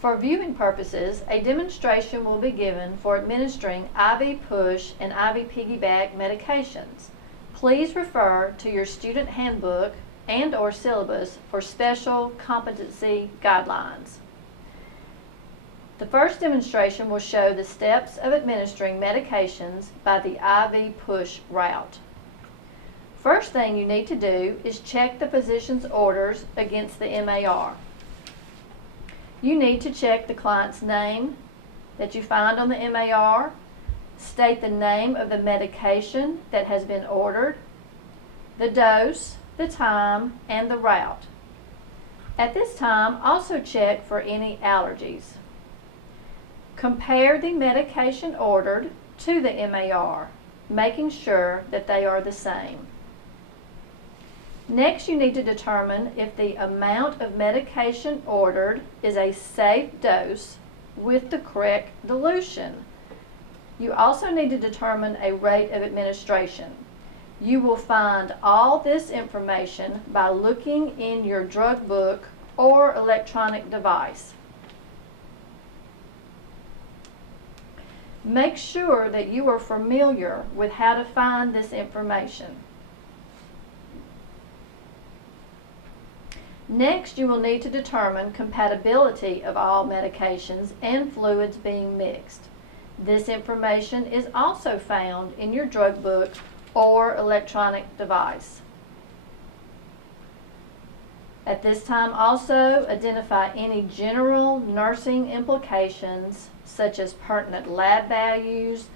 For viewing purposes, a demonstration will be given for administering IV push and IV Piggy Back medications. Please refer to your student handbook and/or syllabus for special competency guidelines. The first demonstration will show the steps of administering medications by the IV push route. First thing you need to do is check the physician's orders against the MAR. You need to check the client's name that you find on the MAR, state the name of the medication that has been ordered, the dose, the time, and the route. At this time, also check for any allergies. Compare the medication ordered to the MAR, making sure that they are the same. Next, you need to determine if the amount of medication ordered is a safe dose with the correct dilution. You also need to determine a rate of administration. You will find all this information by looking in your drug book or electronic device. Make sure that you are familiar with how to find this information. Next, you will need to determine compatibility of all medications and fluids being mixed. This information is also found in your drug book or electronic device. At this time, also identify any general nursing implications such as pertinent lab values,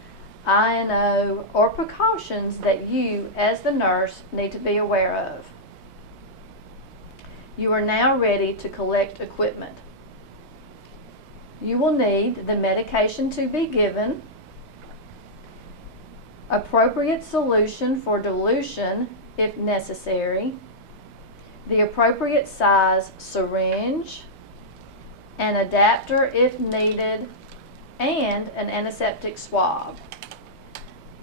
INO, or precautions that you, as the nurse, need to be aware of. You are now ready to collect equipment. You will need the medication to be given, appropriate solution for dilution if necessary, the appropriate size syringe, an adapter if needed, and an antiseptic swab.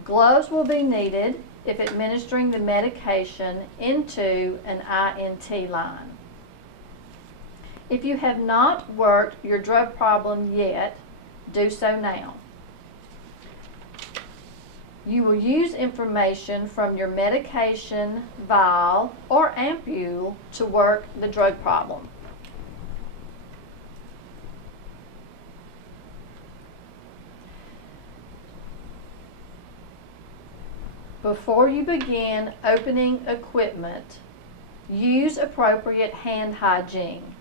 Gloves will be needed if administering the medication into an INT line. If you have not worked your drug problem yet, do so now. You will use information from your medication vial or ampule to work the drug problem. Before you begin opening equipment, use appropriate hand hygiene.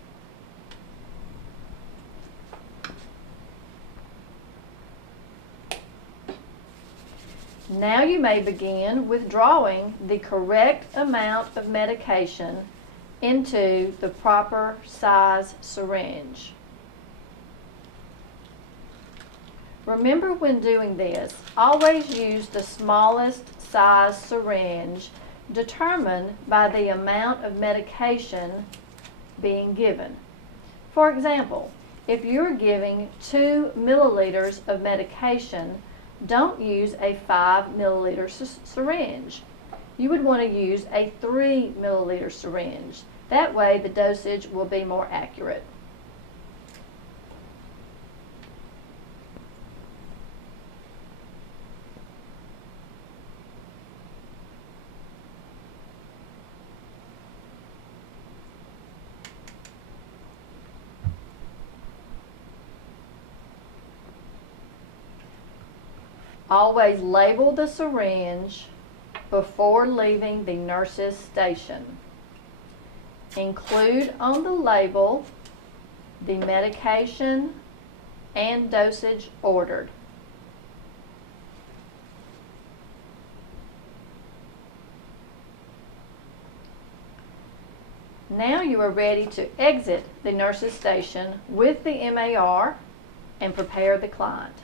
Now you may begin withdrawing the correct amount of medication into the proper size syringe. Remember, when doing this, always use the smallest size syringe determined by the amount of medication being given. For example, if you're giving 2 milliliters of medication, don't use a 5 milliliter syringe. You would want to use a 3 milliliter syringe. That way the dosage will be more accurate. Always label the syringe before leaving the nurse's station. Include on the label the medication and dosage ordered. Now you are ready to exit the nurse's station with the MAR and prepare the client.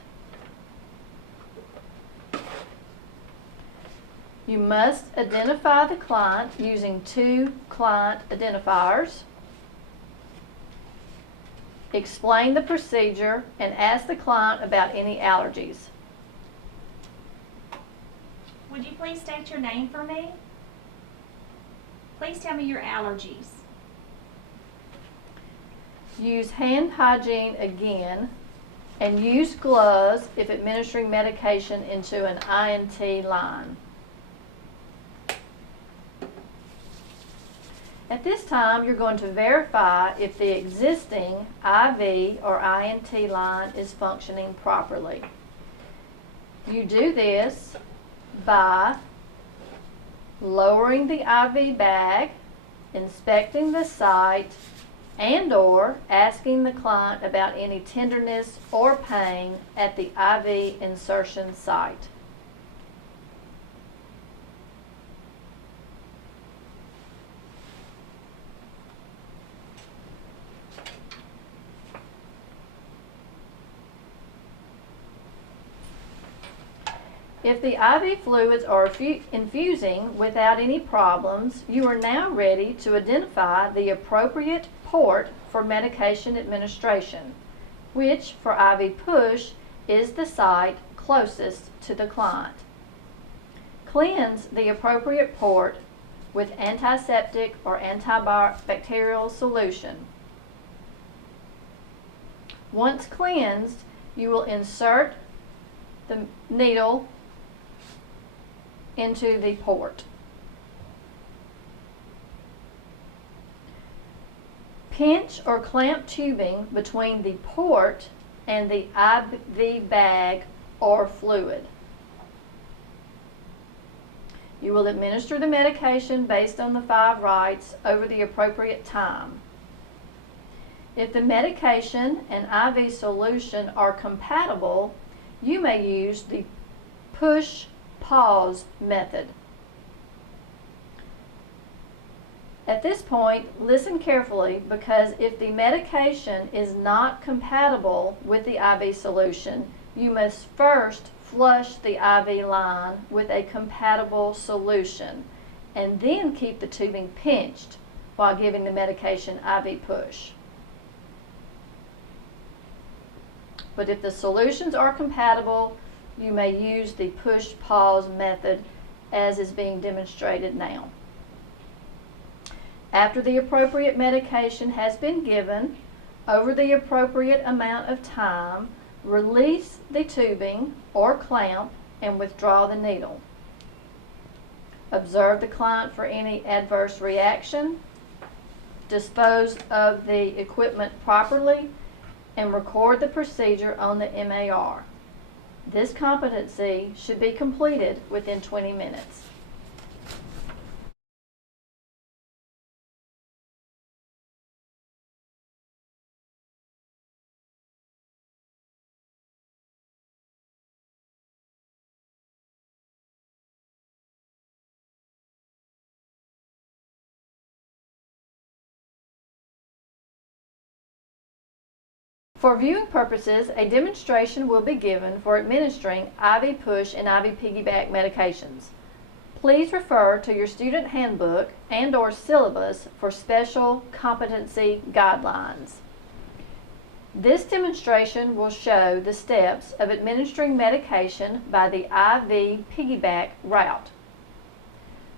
You must identify the client using 2 client identifiers. Explain the procedure and ask the client about any allergies. Would you please state your name for me? Please tell me your allergies. Use hand hygiene again, and use gloves if administering medication into an INT line. At this time, you're going to verify if the existing IV or INT line is functioning properly. You do this by lowering the IV bag, inspecting the site, and/or asking the client about any tenderness or pain at the IV insertion site. If the IV fluids are infusing without any problems, you are now ready to identify the appropriate port for medication administration, which for IV push is the site closest to the client. Cleanse the appropriate port with antiseptic or antibacterial solution. Once cleansed, you will insert the needle into the port. Pinch or clamp tubing between the port and the IV bag or fluid. You will administer the medication based on the 5 rights over the appropriate time. If the medication and IV solution are compatible, you may use the push-pause method. At this point, listen carefully, because if the medication is not compatible with the IV solution, you must first flush the IV line with a compatible solution and then keep the tubing pinched while giving the medication IV push. But if the solutions are compatible, you may use the push-pause method as is being demonstrated now. After the appropriate medication has been given over the appropriate amount of time, release the tubing or clamp and withdraw the needle. Observe the client for any adverse reaction, dispose of the equipment properly, and record the procedure on the MAR. This competency should be completed within 20 minutes. For viewing purposes, a demonstration will be given for administering IV push and IV Piggy Back medications. Please refer to your student handbook and/or syllabus for special competency guidelines. This demonstration will show the steps of administering medication by the IV Piggy Back route.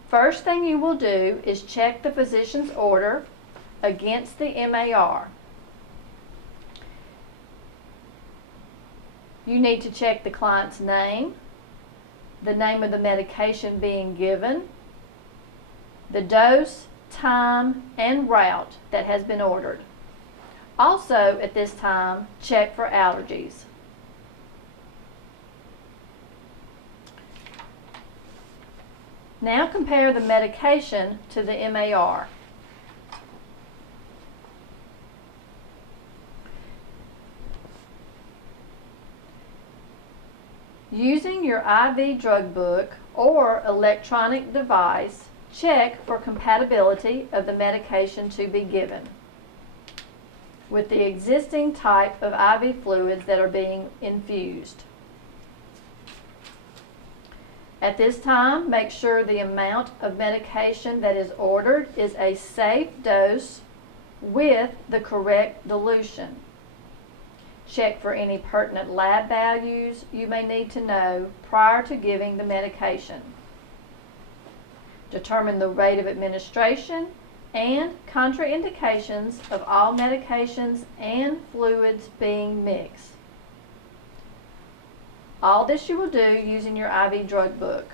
First thing you will do is check the physician's order against the MAR. You need to check the client's name, the name of the medication being given, the dose, time, and route that has been ordered. Also, at this time, check for allergies. Now compare the medication to the MAR. Using your IV drug book or electronic device, check for compatibility of the medication to be given with the existing type of IV fluids that are being infused. At this time, make sure the amount of medication that is ordered is a safe dose with the correct dilution. Check for any pertinent lab values you may need to know prior to giving the medication. Determine the rate of administration and contraindications of all medications and fluids being mixed. All this you will do using your IV drug book.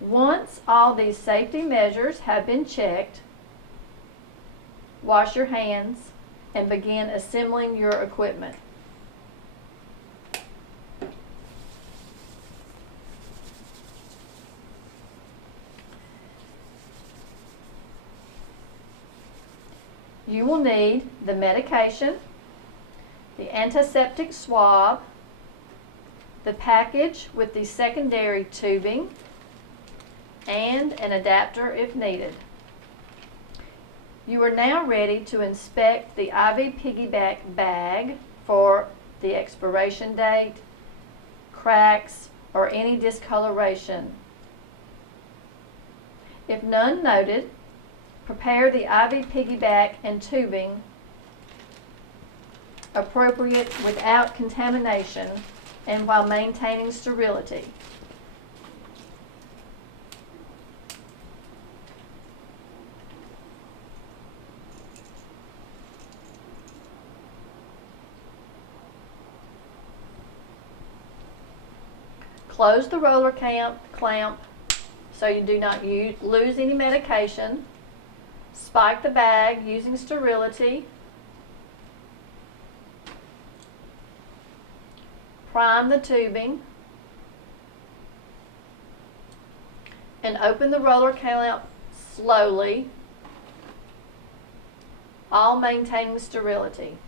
Once all these safety measures have been checked, wash your hands and begin assembling your equipment. You will need the medication, the antiseptic swab, the package with the secondary tubing, and an adapter if needed. You are now ready to inspect the IV Piggy Back bag for the expiration date, cracks, or any discoloration. If none noted, prepare the IV Piggy Back and tubing appropriate without contamination and while maintaining sterility. Close the roller clamp so you do not lose any medication. Spike the bag using sterility. Prime the tubing. And open the roller clamp slowly, all maintaining sterility.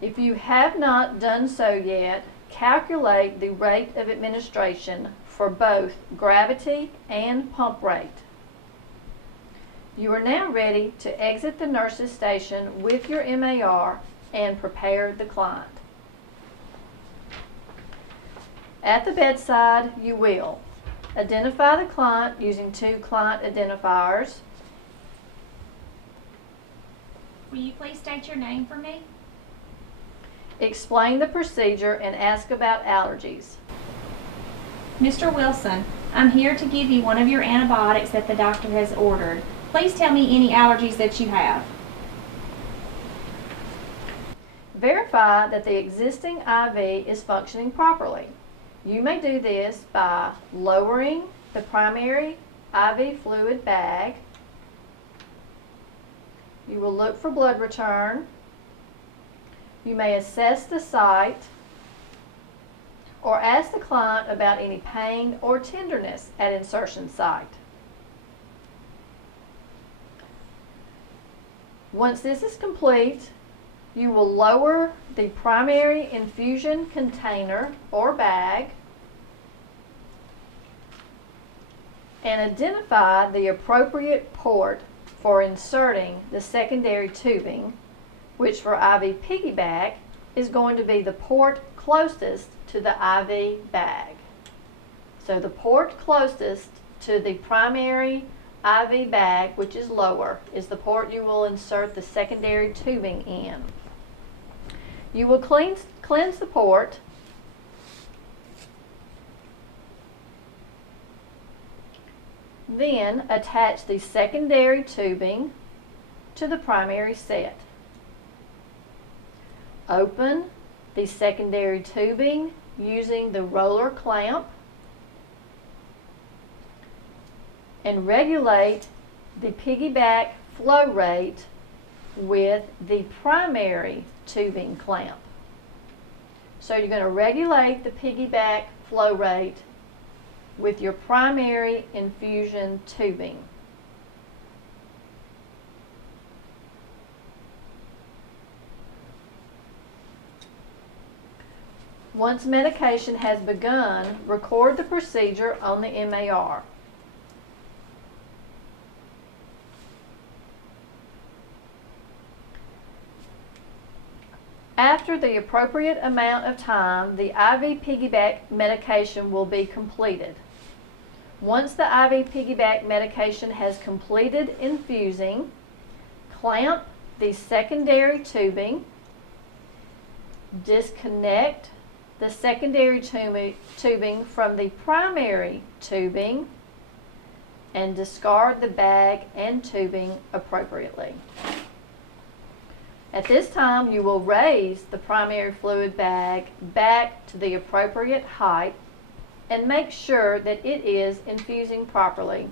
If you have not done so yet, calculate the rate of administration for both gravity and pump rate. You are now ready to exit the nurse's station with your MAR and prepare the client. At the bedside, you will identify the client using 2 client identifiers. Will you please state your name for me? Explain the procedure and ask about allergies. Mr. Wilson, I'm here to give you one of your antibiotics that the doctor has ordered. Please tell me any allergies that you have. Verify that the existing IV is functioning properly. You may do this by lowering the primary IV fluid bag. You will look for blood return. You may assess the site or ask the client about any pain or tenderness at insertion site. Once this is complete, you will lower the primary infusion container or bag and identify the appropriate port for inserting the secondary tubing, which for IV Piggy Back is going to be the port closest to the IV bag. So the port closest to the primary IV bag, which is lower, is the port you will insert the secondary tubing in. You will cleanse the port. Then attach the secondary tubing to the primary set. Open the secondary tubing using the roller clamp and regulate the Piggy Back flow rate with the primary tubing clamp. So you're going to regulate the Piggy Back flow rate with your primary infusion tubing. Once medication has begun, record the procedure on the MAR. After the appropriate amount of time, the IV Piggy Back medication will be completed. Once the IV Piggy Back medication has completed infusing, clamp the secondary tubing, disconnect the secondary tubing from the primary tubing, and discard the bag and tubing appropriately. At this time, you will raise the primary fluid bag back to the appropriate height and make sure that it is infusing properly.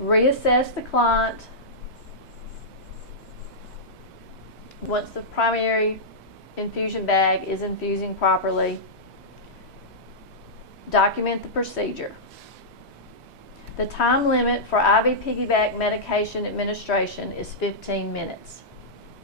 Reassess the client once the primary infusion bag is infusing properly. Document the procedure. The time limit for IV Piggy Back medication administration is 15 minutes.